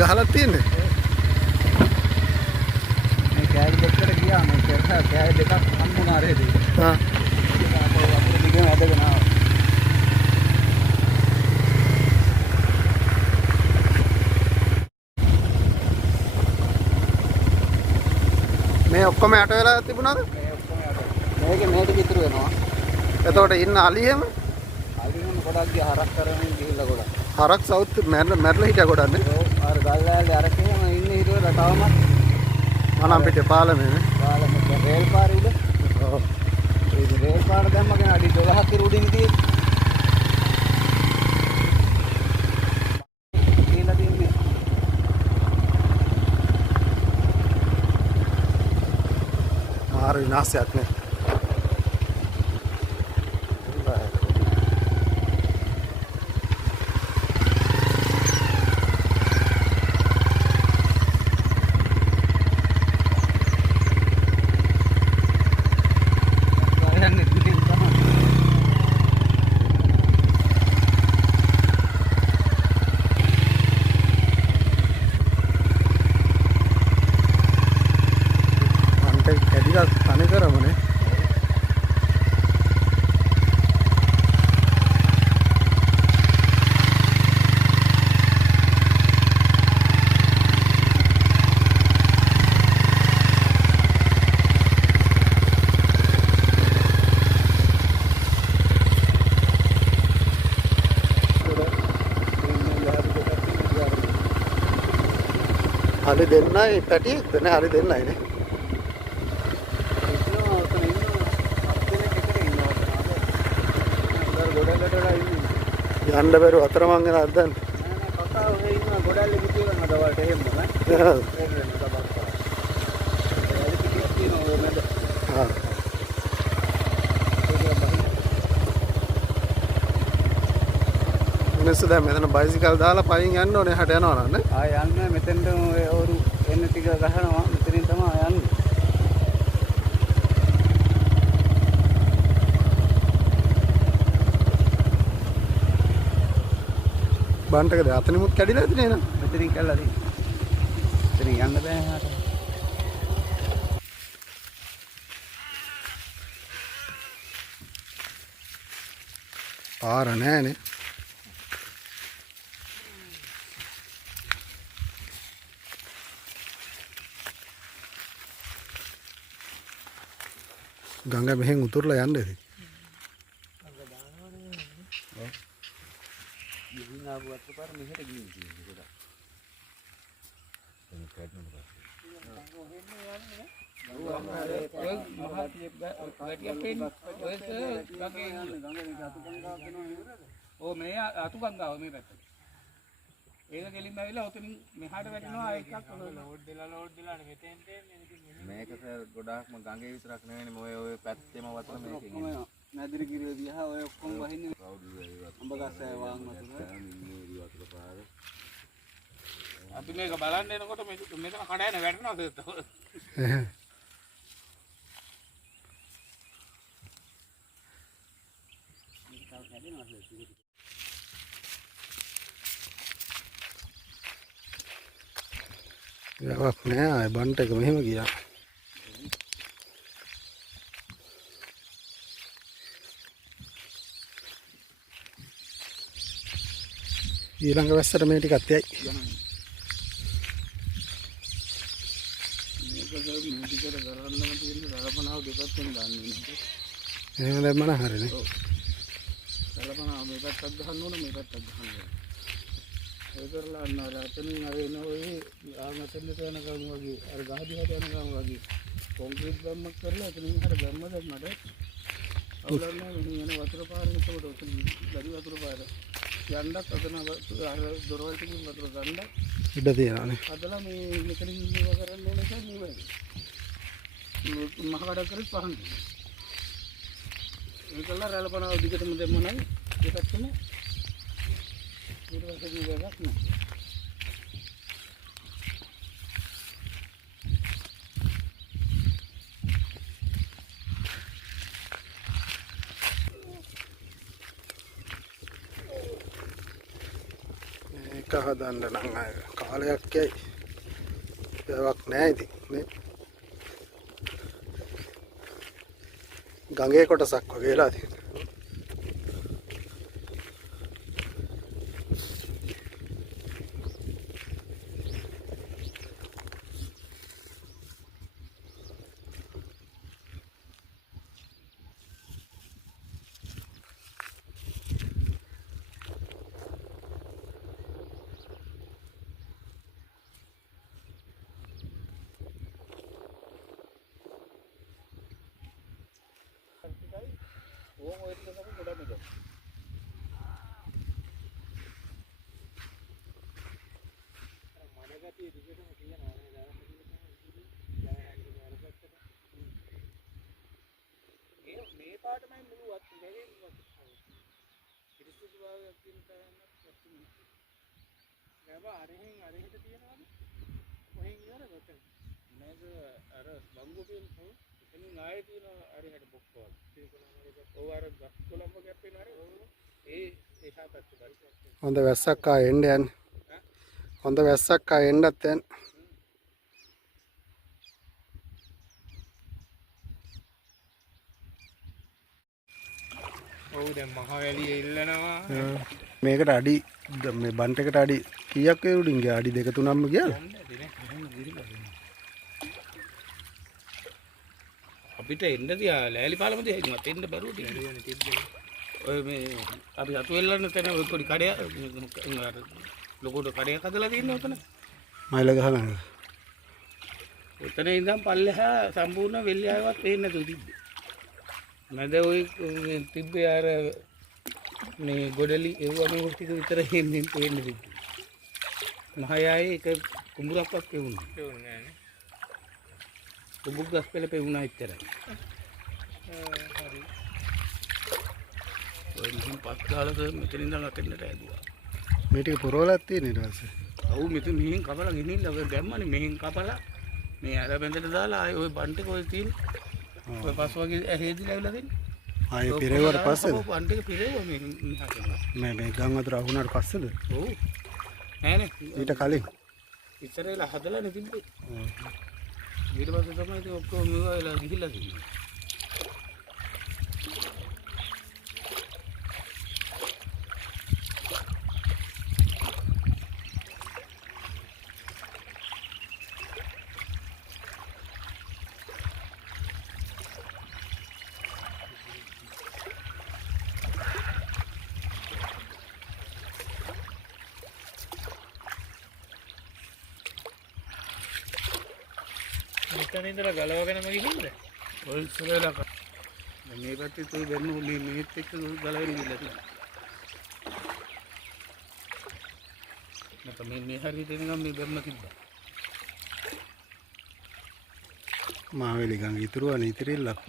ගහලා තියෙන්නේ. මේ කෑලි දෙකට ගියා මේ කෑලි දෙකක් හම්බුණා රේදී. හා. අපිට දිගම ඇදගෙන ආවා. මේ ඔක්කොම යට වෙලා තිබුණාද? මේ ඔක්කොම යට. මේක විතර වෙනවා. එතකොට ඉන්න අලියෙම අලියෙම ගොඩක් ගියා හරක් කරගෙන ගිහිල්ලා ගොඩක්. හරක් සවුත් මැරලා හිටියා ගොඩන්නේ. ඔව් අර ගල්වැල්ලේ අරකේම ඉන්නේ හිටියලා තවමත් මනම් පිටේ පාලමේනේ. පාලමේ රේල් පාර උඩ. ඔව්. ඒ රේල් පාර දැම්මගෙන අඩි 12ක් ඉර උඩින් තියෙන්නේ. මාර විනාශයක් නේ. තනි කරමනේ. හරි දෙන්නයි පැටියෙක්ද නේ? හරි දෙන්නයි නේ. යන්න බැරුව අතරමං වෙන අද්දන්න. නෑ කකා ඔය ඉන්න ගොඩල්ල පිටිය ගන්න දවල්ට එහෙම නෑ. මිනිස්සු දැන් මෙතන බයිසිකල් දාලා පයින් යන්න ඕනේ හැට යනවා නේද? යන්න මෙතෙන්ට ඔය ඔරු එන්න ටික ගහනවා මෙතනින් තමයි යන්නේ. බන්ටකද අතනෙමුත් කැඩිලා ඇති නේද? මෙතනින් කැල්ලා තියෙන්නේ. මෙතනින් යන්න බෑ හාට. පාර නෑනේ. ගංගා මෙහෙන් උතුරලා යන්න ඉතින්. ආපු අතට පාර මෙහෙට ගිහින් තියෙන්නේ ගොඩක්. එන්න කැඩෙන්න බෑ. ඔව් මේ අතු ගංගාව මේ පැත්තට. ඒක ගෙලින්ම ඇවිල්ලා ඔතනින් මෙහාට වැටෙනවා එකක් ලෝඩ් දෙලානේ මෙතෙන් තේන්නේ. මේක ගොඩාක්ම ගඟේ විතරක් නෙවෙයි ඔය පැත්තේම වතුර මේකෙන් එනවා. නැදිරි කිරිය දිහා ඔය ඔක්කොම වහින්නේ අඹ ගස් වාන් වතුර පාර. අපි මේක බලන්න එනකොට මෙතන කඩයන වැටෙනවද? යාවක් නෑ ආය බන්ට එක මෙහෙම ගියා. ඊළඟ වැස්සට මේ ටිකත් යයි. මේක මේ ටිකට කරන්නම තියෙන රළපනාව දෙපැත්තෙන් දාන්නේ නේද? එහෙම දැම්මම හරිනේ. ඔව්. රළපනාව මේ පැත්තට ගහන්න ඕන මේ පැත්තට ගහන්න ඕන. ඒ කරලා අන්න රතනින් අර එන ඔය ආමතෙන්ට යනකම් වගේ අර ගහ දිහාට යනකම් වගේ කොන්ක්‍රීට් බැම්මක් කරලා එතනින් හර බැම්ම දැම්මට අවුලන්නේ මෙන්න යන වතුර පාරේ උඩට උතුම් ගරි වතුර පාර යන්නත් අතන අර දොරවල් ටිකින් වතුර ගන්න ඉඩ තියෙනවානේ. අදලා මේ මෙතනින් මේව කරන්න ඕන නිසා නෙවෙයි. මහ වැඩ කරත් පහන්. ඒකලා රැළපනාව දිගටම දෙන්න නම් දෙපැත්තම ඊට පස්සේ මේකක් නෑ. ඒක හදන්න නම් අය පාලයක් යයි. ඒවක් නැහැ ඉතින් නේ. ගඟේ කොටසක් වගේලා තියෙනවා. ඕම ඔය ටික තමයි ගොඩක් මෙතන. අර මඩගතිය දිගටම තියනවා නේද? මේ පාටමයි මුළුවත් නෙවෙයි පිරිසිදු භාවයක් තියෙන තරමක් වස්තු නෑ. අරහෙට තියනවාද? කොහෙන් ඉවරද ඔතන? නේද අර බංගුපින් එතනින් ආයේ තියෙන අරහෙට බොක්කවල. ඔව් අර ගස් කොළඹ ගැප්පෙන අර ඒ එහා පැත්තේ බයි. හොඳ වැස්සක් ආ එන්න යන්නේ. හොඳ වැස්සක් ආ එන්නත් යන්නේ. ඔව් දැන් මහවැලිය ඉල්ලනවා. මේකට අඩි මේ බන්ට් එකට අඩි කීයක් ඒ උඩින් ගියා? අඩි 2 3ක්ම ගියාද? අපිට එන්න තියා ලෑලි පාලම තියා ඉතින් මට එන්න බැරුව තිබුණේ. ඔය මේ අපි අතු වෙල්ලන්න තැන ඔය පොඩි කඩයක් ලොකුට කඩයක් හදලා තියෙනවා උතන. මයිල ගහලා. උතන ඉඳන් පල්ලෙහා සම්පූර්ණ වෙල්ලියාවක් පේන්නේ නැතුව තිබ්බේ. මැද ඔය තිබ්බේ අර මේ ගොඩලි ඒවා මේ ටික විතර එන්නේ පේන්නේ තිබ්බේ. මහයායේ එක කුඹුරක්වත් පෙවුනේ. පෙවුනේ නෑනේ. කුඹුක් ගස් පෙළ පෙවුනා ඉතරයි. හරි. ඔය නිකන් පත් ගාලක මෙතන ඉඳන් අතෙන්නට ඇදුවා. මේ ටික පොරවලක් තියෙන ඊට පස්සේ. ඔව් මෙතන මෙහෙන් කපලා ගෙනින්න ඔය ගැම්මනේ මෙහෙන් කපලා මේ අර බෙන්දට දාලා ආයේ ඔය බන්ට් එක ඔය තියෙන ඔය පස් වගේ හේදිලා ඇවිල්ලා දෙන්නේ. ආයේ පිරෙවුවට පස්සේද? ඔව් බන්ට් එක පිරෙවුවා මේ මේ ගම් අතර අහුණාට පස්සේද? ඔව්. නෑනේ ඊට කලින්. ඉස්සර වෙලා හදලානේ තිබ්බේ. ඊට පස්සේ තමයි ඉතින් ඔක්කොම මේවා වෙලා ගිහිල්ලා තියෙන්නේ. මෙතන ඉඳලා ගලවගෙනම ගිහින්ද? ඔය ඉස්සරහට මේ පැත්තේ තෝ වෙන්න මේ මෙහෙත් එක්ක ගලවෙන්න ගිහලා තියෙනවා. මට මේ හරියට එනනම් මේ බැම්ම තිබ්බා. මාවෙලි ගඟ ඉතුරුවනේ ඉතිරිල්ලක්.